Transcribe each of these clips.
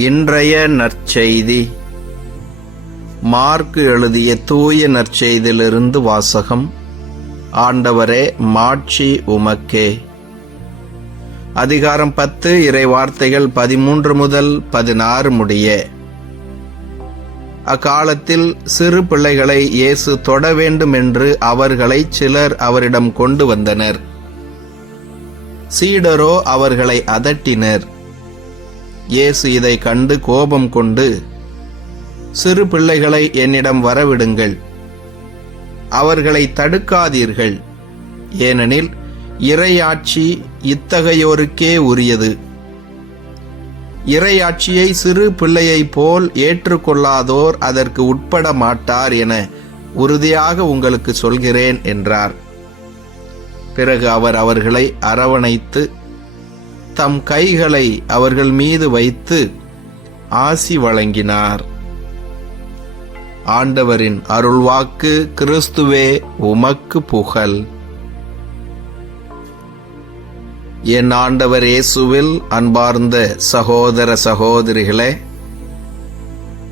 இன்றைய நற்செய்தி. மார்க்கு எழுதிய தூய நற்செய்தியிலிருந்து வாசகம். ஆண்டவரே மாட்சி உமக்கே. அதிகாரம் பத்து இறை வார்த்தைகள் பதிமூன்று முதல் பதினாறு முடிய. அக்காலத்தில் சிறு பிள்ளைகளை இயேசு தொட வேண்டும் என்று அவர்களை சிலர் அவரிடம் கொண்டு வந்தனர். சீடரோ அவர்களை அதட்டினர். இயேசு இதை கண்டு கோபம் கொண்டு சிறு பிள்ளைகளை என்னிடம் வரவிடுங்கள். அவர்களை தடுக்காதீர்கள். ஏனெனில் இறையாட்சி இத்தகையோருக்கே உரியது. இறையாட்சியை சிறு பிள்ளையைப் போல் ஏற்றுக்கொள்ளாதோர் அதற்கு உட்பட மாட்டார் என உறுதியாக உங்களுக்கு சொல்கிறேன் என்றார். பிறகு அவர் அவர்களை அரவணைத்து தம் கைகளை அவர்கள் மீது வைத்து ஆசி வழங்கினார். ஆண்டவரின் அருள்வாக்கு கிறிஸ்துவே உமக்கு புகழ். என் ஆண்டவர் இயேசுவில் அன்பார்ந்த சகோதர சகோதரிகளே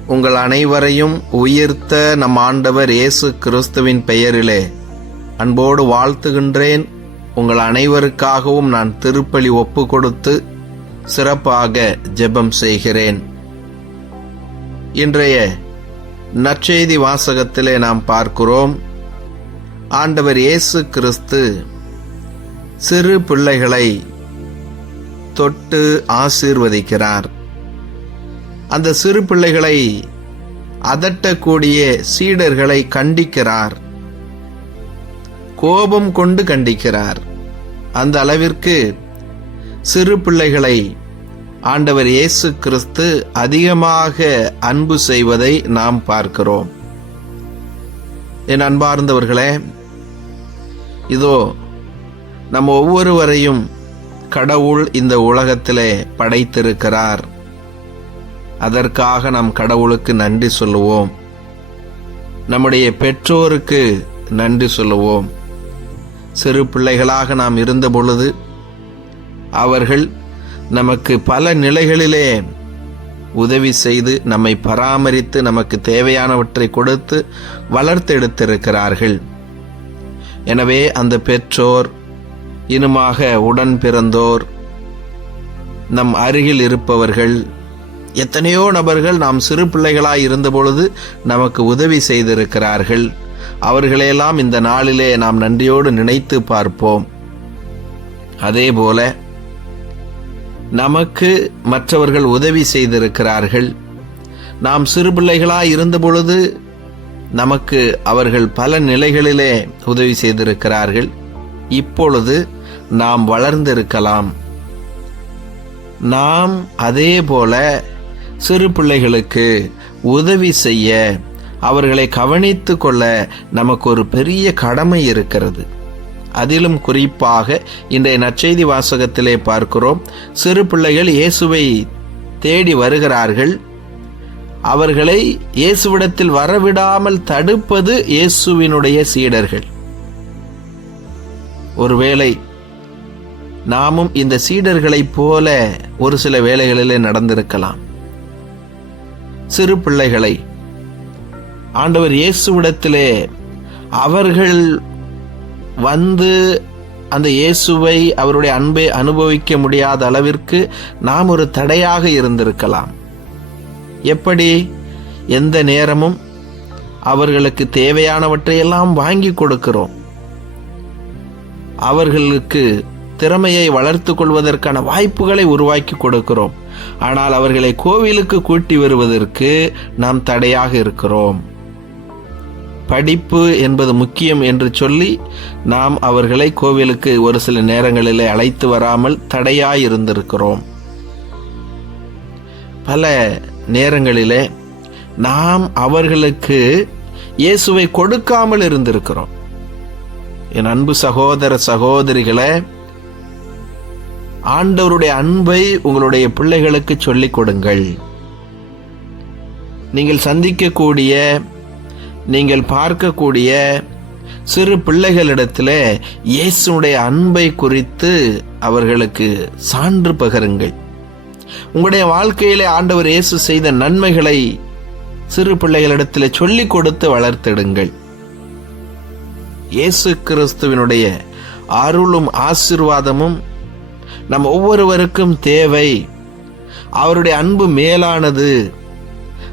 உங்கள் அனைவரையும் உயிர்த்த நம் ஆண்டவர் இயேசு கிறிஸ்துவின் பெயரிலே அன்போடு வாழ்த்துகின்றேன். உங்கள் அனைவருக்காகவும் நான் திருப்பலி ஒப்பு கொடுத்து சிறப்பாக ஜெபம் செய்கிறேன். இன்றைய நற்செய்தி வாசகத்திலே நாம் பார்க்கிறோம். ஆண்டவர் இயேசு கிறிஸ்து சிறு பிள்ளைகளை தொட்டு ஆசீர்வதிக்கிறார். அந்த சிறு பிள்ளைகளை அதட்டக்கூடிய சீடர்களை கண்டிக்கிறார். கோபம் கொண்டு கண்டிக்கிறார். அந்த அளவிற்கு சிறு பிள்ளைகளை ஆண்டவர் இயேசு கிறிஸ்து அதிகமாக அன்பு செய்வதை நாம் பார்க்கிறோம். என் அன்பார்ந்தவர்களே இதோ நம்ம ஒவ்வொருவரையும் கடவுள் இந்த உலகத்திலே படைத்திருக்கிறார். அதற்காக நாம் கடவுளுக்கு நன்றி சொல்லுவோம். நம்முடைய பெற்றோருக்கு நன்றி சொல்லுவோம். சிறு பிள்ளைகளாக நாம் இருந்த பொழுது அவர்கள் நமக்கு பல நிலைகளிலே உதவி செய்து நம்மை பராமரித்து நமக்கு தேவையானவற்றை கொடுத்து வளர்த்தெடுத்திருக்கிறார்கள். எனவே அந்த பெற்றோர் இனுமாக உடன் பிறந்தோர் நம் அருகில் இருப்பவர்கள் எத்தனையோ நபர்கள் நாம் சிறு பிள்ளைகளாய் இருந்தபொழுது நமக்கு உதவி செய்திருக்கிறார்கள். அவர்களையெல்லாம் இந்த நாளிலே நாம் நன்றியோடு நினைத்து பார்ப்போம். அதேபோல நமக்கு மற்றவர்கள் உதவி செய்திருக்கிறார்கள். நாம் சிறு பிள்ளைகளாய் இருந்தபொழுது நமக்கு அவர்கள் பல நிலைகளிலே உதவி செய்திருக்கிறார்கள். இப்பொழுது நாம் வளர்ந்திருக்கலாம். நாம் அதே போல சிறு பிள்ளைகளுக்கு உதவி செய்ய அவர்களை கவனித்து கொள்ள நமக்கு ஒரு பெரிய கடமை இருக்கிறது. அதிலும் குறிப்பாக இன்றைய நற்செய்தி வாசகத்திலே பார்க்கிறோம். சிறு பிள்ளைகள் இயேசுவை தேடி வருகிறார்கள். அவர்களை இயேசுவிடத்தில் வரவிடாமல் தடுப்பது இயேசுவினுடைய சீடர்கள். ஒருவேளை நாமும் இந்த சீடர்களைப் போல ஒரு சில வேலைகளிலே நடந்திருக்கலாம். சிறு பிள்ளைகளை ஆண்டவர் இயேசுவிடத்திலே அவர்கள் வந்து அந்த இயேசுவை அவருடைய அன்பை அனுபவிக்க முடியாத அளவிற்கு நாம் ஒரு தடையாக இருந்திருக்கலாம். எப்படி? எந்த நேரமும் அவர்களுக்கு தேவையானவற்றையெல்லாம் வாங்கி கொடுக்கிறோம். அவர்களுக்கு திறமையை வளர்த்து கொள்வதற்கான வாய்ப்புகளை உருவாக்கி கொடுக்கிறோம். ஆனால் அவர்களை கோவிலுக்கு கூட்டி வருவதற்கு நாம் தடையாக இருக்கிறோம். படிப்பு என்பது முக்கியம் என்று சொல்லி நாம் அவர்களை கோவிலுக்கு ஒரு சில நேரங்களில் அழைத்து வராமல் தடையாயிருந்திருக்கிறோம். பல நேரங்களிலே நாம் அவர்களுக்கு இயேசுவை கொடுக்காமல் இருந்திருக்கிறோம். என் அன்பு சகோதர சகோதரிகளை ஆண்டவருடைய அன்பை உங்களுடைய பிள்ளைகளுக்கு சொல்லிக் கொடுங்கள். நீங்கள் சந்திக்கக்கூடிய நீங்கள் பார்க்கக்கூடிய சிறு பிள்ளைகளிடத்தில் இயேசுடைய அன்பை குறித்து அவர்களுக்கு சான்று பகருங்கள். உங்களுடைய வாழ்க்கையிலே ஆண்டவர் இயேசு செய்த நன்மைகளை சிறு பிள்ளைகளிடத்தில் சொல்லிக் கொடுத்து வளர்த்திடுங்கள். இயேசு கிறிஸ்துவினுடைய அருளும் ஆசிர்வாதமும் நம் ஒவ்வொருவருக்கும் தேவை. அவருடைய அன்பு மேலானது.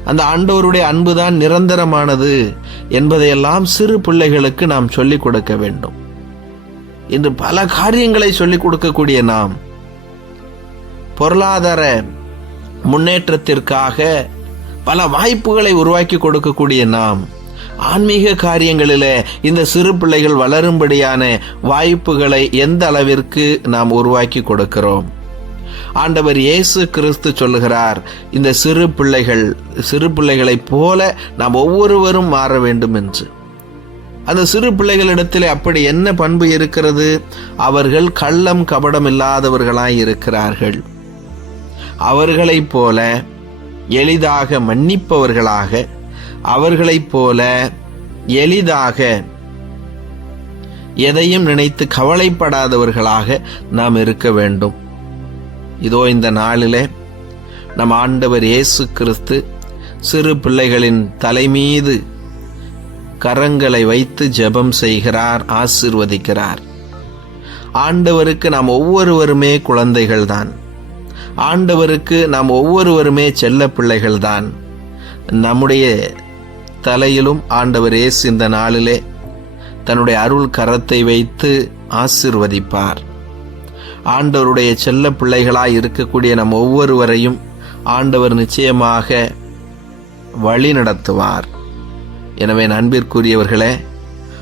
அந்த ஆண்டவருடைய அன்புதான் நிரந்தரமானது என்பதையெல்லாம் சிறு பிள்ளைகளுக்கு நாம் சொல்லிக் கொடுக்க வேண்டும். இன்று பல காரியங்களை சொல்லிக் கொடுக்கக்கூடிய நாம் பொருளாதார முன்னேற்றத்திற்காக பல வாய்ப்புகளை உருவாக்கி கொடுக்கக்கூடிய நாம் ஆன்மீக காரியங்களில் இந்த சிறு பிள்ளைகள் வளரும்படியான வாய்ப்புகளை எந்த அளவிற்கு நாம் உருவாக்கி கொடுக்கிறோம்? ஆண்டவர் இயேசு கிறிஸ்து சொல்லுகிறார் இந்த சிறு பிள்ளைகள் சிறு பிள்ளைகளைப் போல நாம் ஒவ்வொருவரும் மாற வேண்டும் என்று. அந்த சிறு பிள்ளைகளிடத்தில் அப்படி என்ன பண்பு இருக்கிறது? அவர்கள் கள்ளம் கபடம் இல்லாதவர்களாய் இருக்கிறார்கள். அவர்களைப் போல எளிதாக மன்னிப்பவர்களாக அவர்களைப் போல எளிதாக எதையும் நினைத்து கவலைப்படாதவர்களாக நாம் இருக்க வேண்டும். இதோ இந்த நாளிலே நம் ஆண்டவர் இயேசு கிறிஸ்து சிறு பிள்ளைகளின் தலைமீது கரங்களை வைத்து ஜெபம் செய்கிறார் ஆசிர்வதிக்கிறார். ஆண்டவருக்கு நாம் ஒவ்வொருவருமே குழந்தைகள்தான். ஆண்டவருக்கு நாம் ஒவ்வொருவருமே செல்ல பிள்ளைகள்தான். நம்முடைய தலையிலும் ஆண்டவர் இயேசு இந்த நாளிலே தன்னுடைய அருள் கரத்தை வைத்து ஆசிர்வதிப்பார். ஆண்டவருடைய செல்ல பிள்ளைகளாய் இருக்கக்கூடிய நம் ஒவ்வொருவரையும் ஆண்டவர் நிச்சயமாக வழி நடத்துவார். எனவே நண்பிற்குரியவர்களே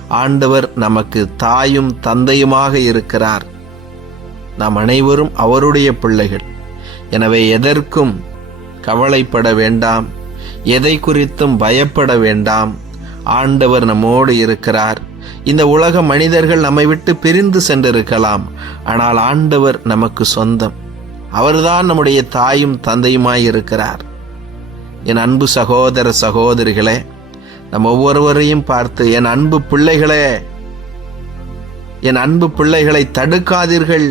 ஆண்டவர் நமக்கு தாயும் தந்தையுமாக இருக்கிறார். நாம் அனைவரும் அவருடைய பிள்ளைகள். எனவே எதற்கும் கவலைப்பட வேண்டாம். எதை குறித்தும் பயப்பட வேண்டாம். ஆண்டவர் நம்மோடு இருக்கிறார். இந்த உலக மனிதர்கள் நம்மை விட்டு பிரிந்து சென்றிருக்கலாம். ஆனால் ஆண்டவர் நமக்கு சொந்தம். அவர்தான் நம்முடைய தாயும் தந்தையுமாய் இருக்கிறார் என் அன்பு சகோதர சகோதரிகளே நம் ஒவ்வொருவரையும் பார்த்து என் அன்பு பிள்ளைகளே என் அன்பு பிள்ளைகளை தடுக்காதீர்கள்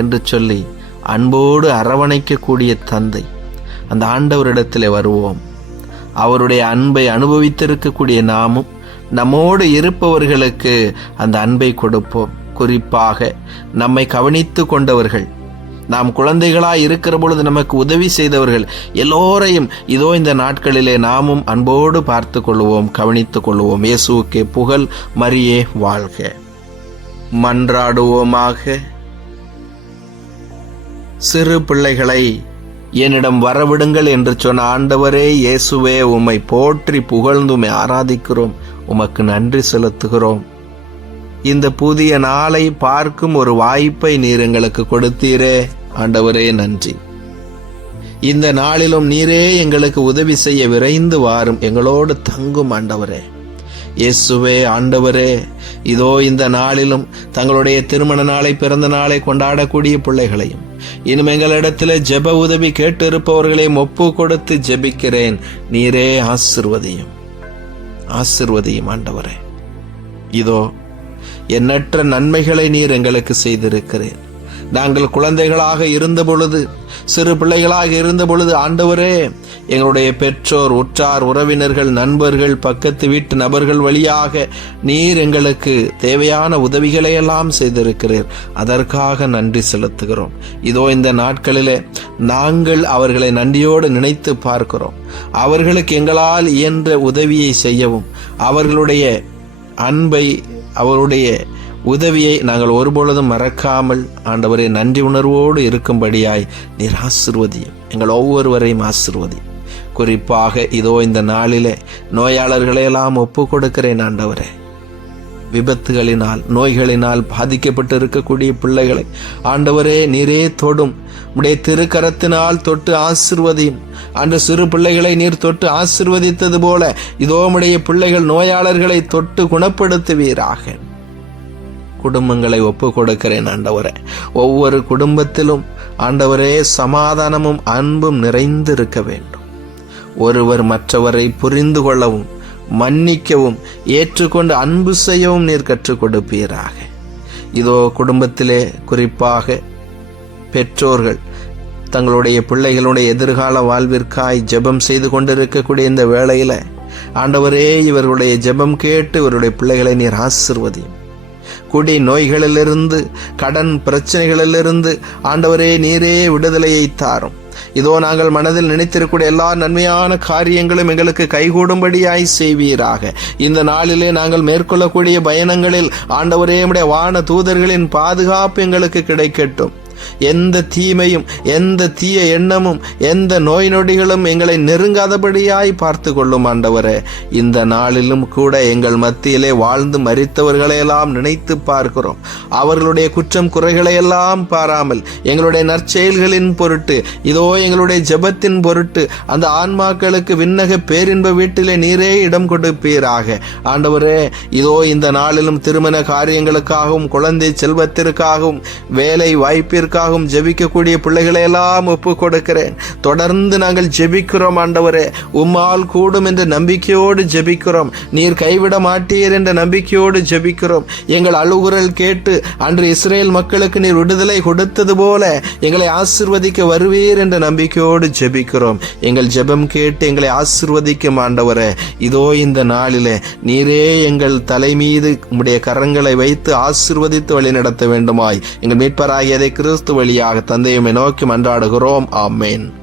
என்று சொல்லி அன்போடு அரவணைக்கக்கூடிய தந்தை அந்த ஆண்டவரிடத்தில் வருவோம். அவருடைய அன்பை அனுபவித்திருக்கக்கூடிய நாமும் நம்மோடு இருப்பவர்களுக்கு அந்த அன்பை கொடுப்போம். குறிப்பாக நம்மை கவனித்து கொண்டவர்கள். நாம் குழந்தைகளாய் இருக்கிற பொழுது நமக்கு உதவி செய்தவர்கள் எல்லோரையும் இதோ இந்த நாட்களிலே நாமும் அன்போடு பார்த்து கொள்வோம் கவனித்து கொள்வோம். இயேசுக்கே புகழ் மரியே வாழ்க. மன்றாடுவோமாக. சிறு பிள்ளைகளை என்னிடம் வரவிடுங்கள் என்று சொன்ன ஆண்டவரே இயேசுவே உம்மை போற்றி புகழ்ந்து உம்மை ஆராதிக்கிறோம். உமக்கு நன்றி செலுத்துகிறோம். இந்த புதிய நாளை பார்க்கும் ஒரு வாய்ப்பை நீர் எங்களுக்கு கொடுத்தீரே. ஆண்டவரே நன்றி. இந்த நாளிலும் நீரே எங்களுக்கு உதவி செய்ய விரைந்து வாரும். எங்களோடு தங்கும் ஆண்டவரே. இயேசுவே ஆண்டவரே. இதோ இந்த நாளிலும் தங்களுடைய திருமண நாளை பிறந்த நாளை கொண்டாடக்கூடிய பிள்ளைகளையும் இன்னும் எங்களிடத்தில் ஜெப உதவி கேட்டிருப்பவர்களையும் ஒப்பு கொடுத்து ஜெபிக்கிறேன். நீரே ஆசிர்வதியும். ஆசிர்வதையும் ஆண்டவரே. இதோ எண்ணற்ற நன்மைகளை நீர் எங்களுக்கு செய்திருக்கிறேன் நாங்கள் குழந்தைகளாக இருந்த பொழுது சிறு பிள்ளைகளாக இருந்த பொழுது ஆண்டவரே எங்களுடைய பெற்றோர் உற்றார் உறவினர்கள் நண்பர்கள் பக்கத்து வீட்டு நபர்கள் வழியாக நீர் எங்களுக்கு தேவையான உதவிகளை எல்லாம் செய்திருக்கிறீர். அதற்காக நன்றி செலுத்துகிறோம். இதோ இந்த நாட்களிலே நாங்கள் அவர்களை நன்றியோடு நினைத்து பார்க்கிறோம். அவர்களுக்கு எங்களால் இயன்ற உதவியை செய்யவும் அவர்களுடைய அன்பை அவருடைய உதவியை நாங்கள் ஒருபொழுதும் மறக்காமல் ஆண்டவரை நன்றி உணர்வோடு இருக்கும்படியாய் நீர் ஆசிர்வதியும். எங்கள் ஒவ்வொருவரையும் ஆசிர்வதி. குறிப்பாக இதோ இந்த நாளிலே நோயாளர்களையெல்லாம் ஒப்பு கொடுக்கிறேன் ஆண்டவரே. விபத்துகளினால் நோய்களினால் பாதிக்கப்பட்டு இருக்கக்கூடிய பிள்ளைகளை ஆண்டவரே நீரே தொடும். உடைய திருக்கரத்தினால் தொட்டு ஆசிர்வதியும். அன்று சிறு பிள்ளைகளை நீர் தொட்டு ஆசிர்வதித்தது போல இதோ உடைய பிள்ளைகள் நோயாளர்களை தொட்டு குணப்படுத்துவீராக. குடும்பங்களை ஒப்பு கொடுக்கிறேன் ஆண்டவரே. ஒவ்வொரு குடும்பத்திலும் ஆண்டவரே சமாதானமும் அன்பும் நிறைந்திருக்க வேண்டும். ஒருவர் மற்றவரை புரிந்து கொள்ளவும் மன்னிக்கவும் ஏற்றுக்கொண்டு அன்பு செய்யவும் நீர் கற்றுக் கொடுப்பீராக. இதோ குடும்பத்திலே குறிப்பாக பெற்றோர்கள் தங்களுடைய பிள்ளைகளுடைய எதிர்கால வாழ்விற்காய் ஜெபம் செய்து கொண்டிருக்கக்கூடிய இந்த வேளையில ஆண்டவரே இவர்களுடைய ஜெபம் கேட்டு இவருடைய பிள்ளைகளை நீர் ஆசிர்வதியும். குடி நோய்களிலிருந்து கடன் பிரச்சனைகளிலிருந்து ஆண்டவரே நீரே விடுதலையை தாரும். இதோ நாங்கள் மனதில் நினைத்திருக்கூடிய எல்லா நன்மையான காரியங்களும் எங்களுக்கு கைகூடும்படியாய் செய்வீராக. இந்த நாளிலே நாங்கள் மேற்கொள்ளக்கூடிய பயணங்களில் ஆண்டவரே நம்முடைய வான தூதர்களின் பாதுகாப்பு எங்களுக்கு கிடைக்கட்டும். எந்த தீமையும் எந்த தீய எண்ணமும் எந்த நோய் நொடிகளும் எங்களை நெருங்காதபடியாய் பார்த்து கொள்ளும் ஆண்டவரே. இந்த நாளிலும் கூட எங்கள் மத்தியிலே வாழ்ந்து மறித்தவர்களையெல்லாம் நினைத்து பார்க்கிறோம். அவர்களுடைய குற்றம் குறைகளை எல்லாம் பாராமல் எங்களுடைய நற்செயல்களின் பொருட்டு இதோ எங்களுடைய ஜெபத்தின் பொருட்டு அந்த ஆன்மாக்களுக்கு விண்ணக பேரின்ப வீட்டிலே நீரே இடம் கொடுப்பீராக. ஆண்டவரே இதோ இந்த நாளிலும் திருமண காரியங்களுக்காகவும் குழந்தை செல்வத்திற்காகவும் வேலை வாய்ப்பிற்கு வாய்ப்பிற்காகவும் ஜெபிக்கக்கூடிய பிள்ளைகளை எல்லாம் ஒப்பு கொடுக்கிறேன் தொடர்ந்து நாங்கள் ஜெபிக்கிறோம் ஆண்டவரே. உம்மால் கூடும் என்ற நம்பிக்கையோடு ஜெபிக்கிறோம். நீர் கைவிட மாட்டீர் என்ற நம்பிக்கையோடு ஜெபிக்கிறோம். எங்கள் அழுகுரல் கேட்டு அன்று இஸ்ரேல் மக்களுக்கு நீர் விடுதலை கொடுத்தது போல எங்களை ஆசிர்வதிக்க வருவீர் என்ற நம்பிக்கையோடு ஜெபிக்கிறோம். எங்கள் ஜெபம் கேட்டு எங்களை ஆசிர்வதிக்கும் ஆண்டவரே. இதோ இந்த நாளிலே நீரே எங்கள் தலை மீது உம்முடைய கரங்களை வைத்து ஆசிர்வதித்து வழி நடத்த வேண்டுமாய். எங்கள் மீட்பராகியதை கிறிஸ்து வழியாக தந்தையுமே நோக்கி மன்றாடுகிறோம். ஆமேன்.